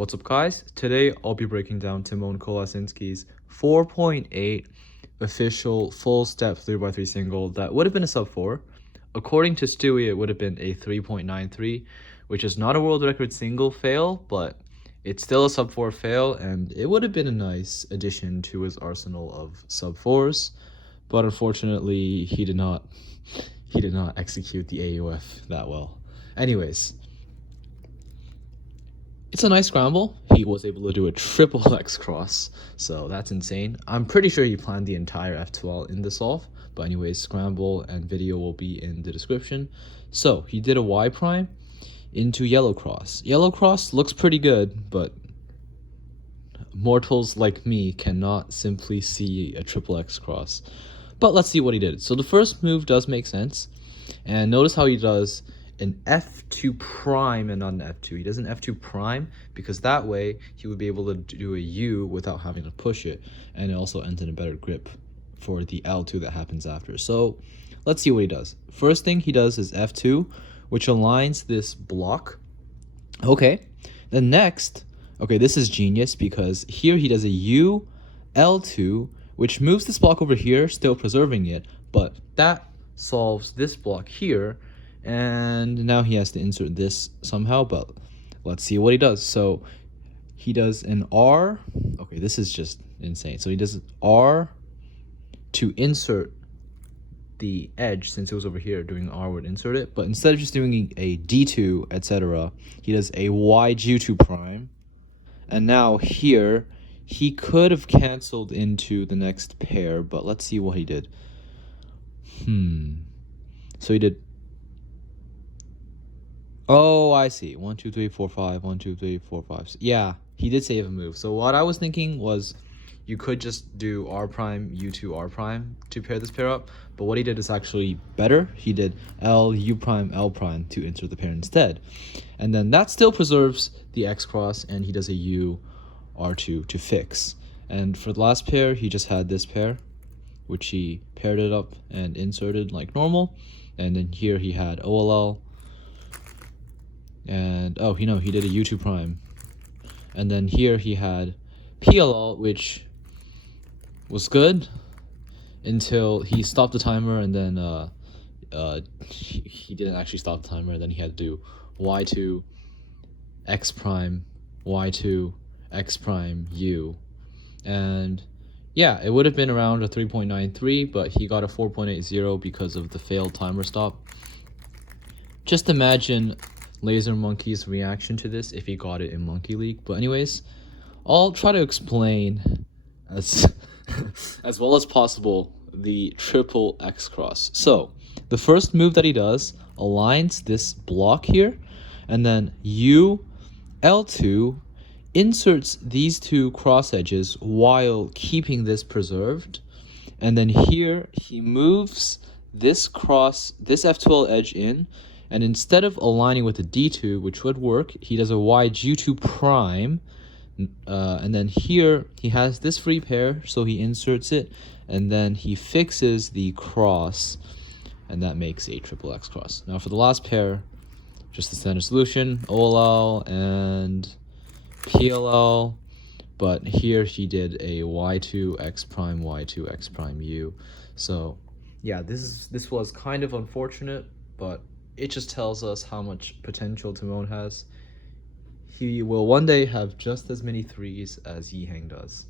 What's up, guys? Today I'll be breaking down Tymon Kolasinski's 4.8 official full step 3x3 single that would have been a sub 4. According to Stewy, it would have been a 3.93, which is not a world record single fail, but it's still a sub 4 fail, and it would have been a nice addition to his arsenal of sub 4s. But unfortunately, he did not execute the AUF that well. Anyways, it's a nice scramble. He was able to do a triple xxxcross, so that's insane. I'm pretty sure he planned the entire F12 in the solve, but anyways, scramble and video will be in the description. So he did a Y prime into yellow cross. Yellow cross looks pretty good, but mortals like me cannot simply see a triple xxxcross. But let's see what he did. So the first move does make sense, and notice how he does an F2 prime and not an F2. He does an F2 prime because that way he would be able to do a U without having to push it, and it also ends in a better grip for the L2 that happens after. So let's see what he does. First thing he does is F2, which aligns this block. Okay, then next, okay, this is genius because here he does a U, L2, which moves this block over here, still preserving it, but that solves this block here, and now he has to insert this somehow, but let's see what he does. So he does an R. Okay, this is just insane. So he does R to insert the edge, since it was over here, doing R would insert it, but instead of just doing a D2, etc., he does a YG2 prime, and now here he could have canceled into the next pair, but let's see what he did. So he did, oh, I see. 1, 2, 3, 4, 5. 1, 2, 3, 4, 5. Yeah, he did save a move. So what I was thinking was you could just do R prime, U2, R prime to pair this pair up. But what he did is actually better. He did L, U prime, L prime to insert the pair instead. And then that still preserves the X cross, and he does a U, R2 to fix. And for the last pair, he just had this pair, which he paired it up and inserted like normal. And then here he had OLL. And oh, he did a U2 prime. And then here he had PLL, which was good until he stopped the timer, and then he didn't actually stop the timer. Then he had to do Y2 X prime, Y2 X prime U, and yeah, it would have been around a 3.93, but he got a 4.80 because of the failed timer stop. Just imagine Laser Monkey's reaction to this if he got it in Monkey League. But anyways, I'll try to explain as well as possible the triple xxxcross. So the first move that he does aligns this block here, and then U, L2 inserts these two cross edges while keeping this preserved, and then here he moves this F12 edge in, and instead of aligning with a D2, which would work, he does a YG2 prime, and then here he has this free pair, so he inserts it, and then he fixes the cross, and that makes a triple xxxcross. Now for the last pair, just the standard solution, OLL and PLL, but here he did a Y2 X prime, Y2 X prime U. So yeah, this was kind of unfortunate, but it just tells us how much potential Tymon has. He will one day have just as many threes as Yihang does.